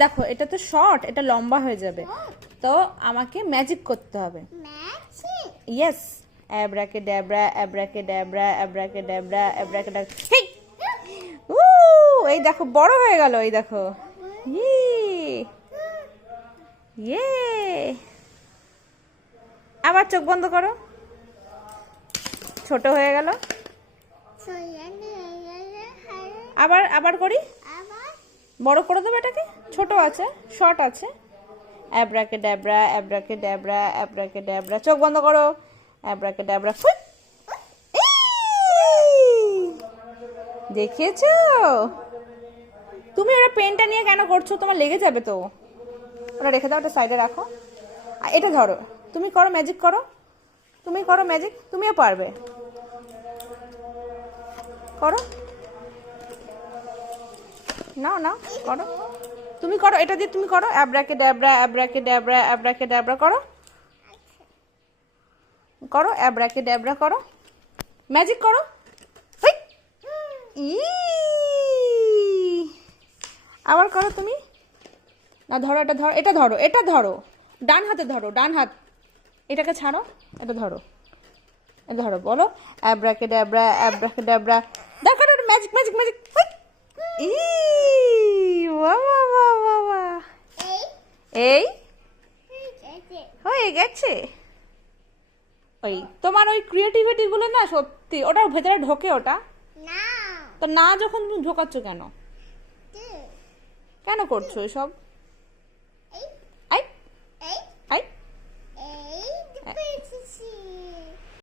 দেখো এটা তো শর্ট, এটা লম্বা হয়ে যাবে, তো আমাকে ম্যাজিক করতে হবে। ইয়েস, অ্যাব্রাকেডাব্রা অ্যাব্রাকেডাব্রা অ্যাব্রাকেডাব্রা অ্যাব্রাকেডাব্রা। হেই, উ, এই দেখো বড় হয়ে গেল, এই দেখো। ইয়ে ইয়ে, আবার চোখ বন্ধ করো, ছোট হয়ে গেল। আবার আবার করি, বড় করে দেবো এটাকে, ছোট আছে, শর্ট আছে। অ্যাব্রাকেডাব্রা অ্যাব্রাকেডাব্রা অ্যাব্রাকেডাব্রা, চোখ বন্ধ করো, অ্যাব্রাকেডাব্রা। দেখেছো? তুমি ওরা পেনটা নিয়ে কেন করছো? তোমার লেগে যাবে তো। ওরা রেখে দাও, ওটা সাইডে রাখো। আর এটা ধরো, তুমি করো ম্যাজিক, করো, তুমি করো ম্যাজিক, তুমিও পারবে, করো, নাও নাও করো, তুমি করো, এটা দিয়ে তুমি করো, অ্যাব্রাকেডাব্রা অ্যাব্রাকেডাব্রা অ্যাব্রাকেডাব্রা করো, করো অ্যাব্রাকেডাব্রা করো, ম্যাজিক করো। হেই! ই, আবার করো তুমি। না ধরো, এটা ধরো, এটা ধরো, এটা ধরো, ডান হাতে ধরো, ডান হাত, এটাকে ছাড়ো, এটা ধরো, এটা ধরো, বলো অ্যাব্রাকেডাব্রা অ্যাব্রাকেডাব্রা। দেখো ম্যাজিক ম্যাজিক ম্যাজিক। ই, বাবা বাবা বাবা, এই হয়ে গেছে। ওই তোমার ওই ক্রিয়েটিভিটি গুলো না, সত্যি ওটার ভেতরে ঢোকে ওটা। তো না, যখন তুমি ঢোকাচ্ছ কেন, কেন করছো এসব?